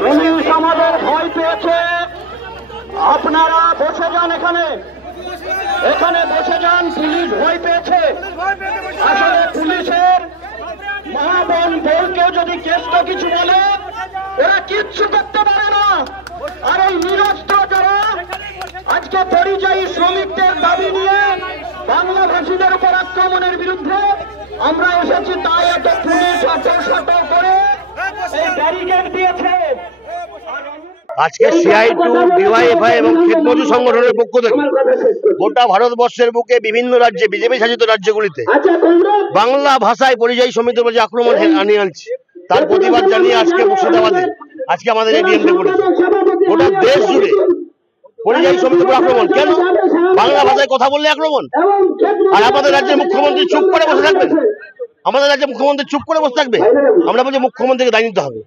Police আমাদের ভয় পেয়েছে, আপনারা বসে যান, এখানে বসে যান। পুলিশ ভয় পেয়েছে। আসলে পুলিশের মহাবন বলকেও যদি কেসটা কিছু বলে ওরা কিচ্ছু করতে পারে না। আর এই নিরস্ত্র যারা আজকে পরিযায়ী শ্রমিকদের দাবি নিয়ে বাংলাভাষীদের উপর আক্রমণের বিরুদ্ধে আমরা এসেছি, তাই এত পুলিশ শত করে এই ব্যারিকেড দিয়েছে। আজকে সিআইটু, ডিওয়াইএফআই এবং ক্ষেত মজুর সংগঠনের পক্ষ থেকে গোটা ভারতবর্ষের বুকে বিভিন্ন রাজ্যে, বিজেপি শাসিত রাজ্যগুলিতে বাংলা ভাষায় পরিযায়ী শ্রমিকদের উপর যে আক্রমণ আনিয়ে আনছে, তার প্রতিবাদ জানিয়ে আজকে মুর্শিদাবাদে আজকে আমাদের এডিএমকে করেছে। গোটা দেশ জুড়ে পরিযায়ী শ্রমিকদের উপর আক্রমণ কেন? বাংলা ভাষায় কথা বললে আক্রমণ। আর আমাদের রাজ্যের মুখ্যমন্ত্রী চুপ করে বসে থাকবেন? আমাদের রাজ্যে মুখ্যমন্ত্রী চুপ করে বসে থাকবে? আমরা বলছি মুখ্যমন্ত্রীকে দায় নিতে হবে।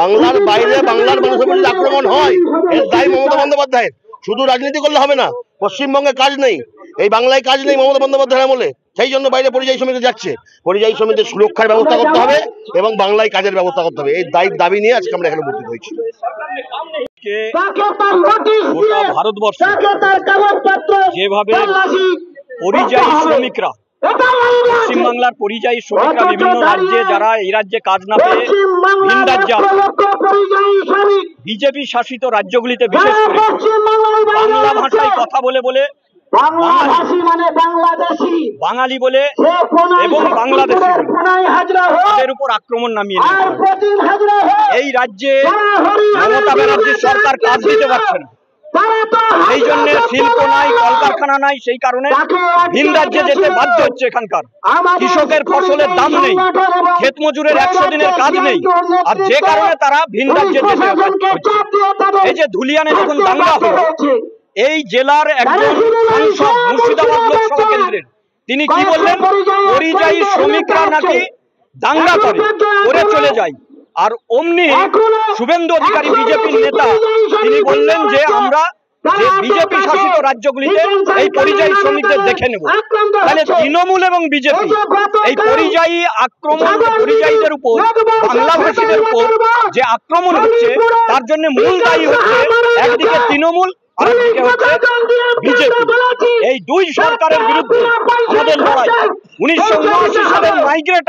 বাংলার বাইরে বাংলার মানুষের উপর যদি আক্রমণ হয়, এর দায় মমতা বন্দ্যোপাধ্যায়ের। শুধু রাজনীতি করলে হবে না, পশ্চিমবঙ্গে কাজ নেই, এই বাংলায় কাজ নেই মমতা বন্দ্যোপাধ্যায়ের আমলে। সেই জন্য বাইরে পরিযায়ী শ্রমিকরা যাচ্ছে। পরিযায়ী শ্রমিকদের সুরক্ষার ব্যবস্থা করতে হবে এবং বাংলায় কাজের ব্যবস্থা করতে হবে। এই দাবি নিয়ে আজকে আমরা এখানে উপস্থিত হয়েছি। গোটা ভারতবর্ষে যেভাবে পরিযায়ী শ্রমিকরা, পশ্চিমবাংলার পরিযায়ী শ্রমিকরা বিভিন্ন রাজ্যে, যারা এই রাজ্যে কাজ না পেয়ে ভিন রাজ্যে বিজেপি শাসিত রাজ্যগুলিতে বিশেষ করে বাংলা ভাষায় কথা বলে বলে বাঙালি বলে এবং বাংলাদেশি বলে তাদের উপর আক্রমণ নামিয়ে এই রাজ্যে মমতা ব্যানার্জির সরকার কাজ দিতে পারছে না। সেই জন্য শিল্প নাই, কলকারখানা নাই, সেই কারণে ভিন রাজ্যে যেতে বাধ্য হচ্ছে। এখানকার কৃষকের ফসলের দাম নেই, ক্ষেত মজুরের 100 দিনের কাজ নেই, আর যে কারণে তারা ভিন রাজ্যে যেতে হচ্ছে। এই যে ধুলিয়ানে যখন দাঙ্গা হলো, এই জেলার একজন সাংসদ মুর্শিদাবাদ লোকসভা কেন্দ্রের তিনি কি বললেন, পরিযায়ী শ্রমিকরা নাকি দাঙ্গা করে চলে যায়। আর অমনি শুভেন্দু অধিকারী বিজেপির নেতা তিনি বললেন যে আমরা যে বিজেপি শাসিত রাজ্যগুলিতে এই পরিযায়ী শ্রমিকদের দেখে নেব। তাহলে তৃণমূল এবং বিজেপি এই পরিযায়ী আক্রমণ, পরিযায়ীদের উপর, বাংলাভাষীদের উপর যে আক্রমণ হচ্ছে তার জন্য মূল দায়ী হচ্ছে একদিকে তৃণমূল আর একদিকে হচ্ছে বিজেপি। এই দুই সরকারের বিরুদ্ধে আমাদের লড়াই। 1979 সালের মাইগ্রেট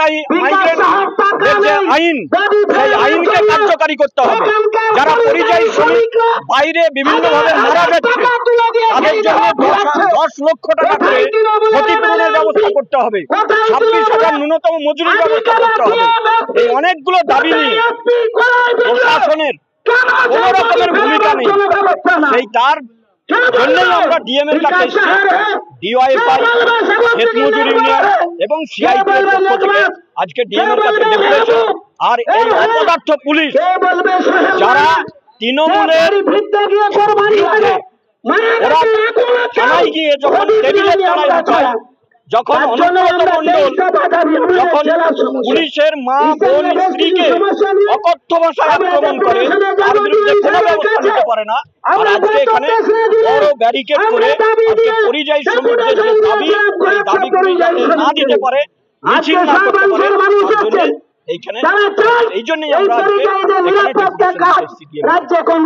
যে আইন, সেই আইনকে কার্যকারী করতে হবে। যারা পরিযায়ী শ্রমিক বাইরে বিভিন্নভাবে মারা যাচ্ছে তাদের জন্য 10 লক্ষ টাকা করে ক্ষতিপূরণের ব্যবস্থা করতে হবে, 26,000 ন্যূনতম মজুরির ব্যবস্থা করতে হবে। এই অনেকগুলো দাবি নিয়ে প্রশাসনের কোন রকমের ভূমিকা নেই। সেই তার জন্যই আমরা ডিএম এর কাছে এসেছি। ডিওয়াইএফআই, ক্ষেত মজুর ইউনিয়ন এবং সিআইটি এর পক্ষ থেকে আজকে ডিএম এর কাছে ডেপুটেশন। আর এই অপদার্থ পুলিশ যারা তৃণমূলের বিরুদ্ধে, ওরা থানায় গিয়ে যখন টেবিলের তলায় ঢুকায়, যখন অনুব্রত মণ্ডল যখন পুলিশের মা, বোন, স্ত্রীকে অকথ্য ভাষায় আক্রমণ করে, তার বিরুদ্ধে কোনো ব্যবস্থা নিতে পারে না। আর আজকে এখানে বড় ব্যারিকেড করে আজকে পরিযায়ী শ্রমিকদের যে দাবি, এই দাবিগুলি যাতে না দিতে পারে, মিছিল না করতে পারে, তার জন্য এইখানে, এই জন্যই আমরা আজকে এখানে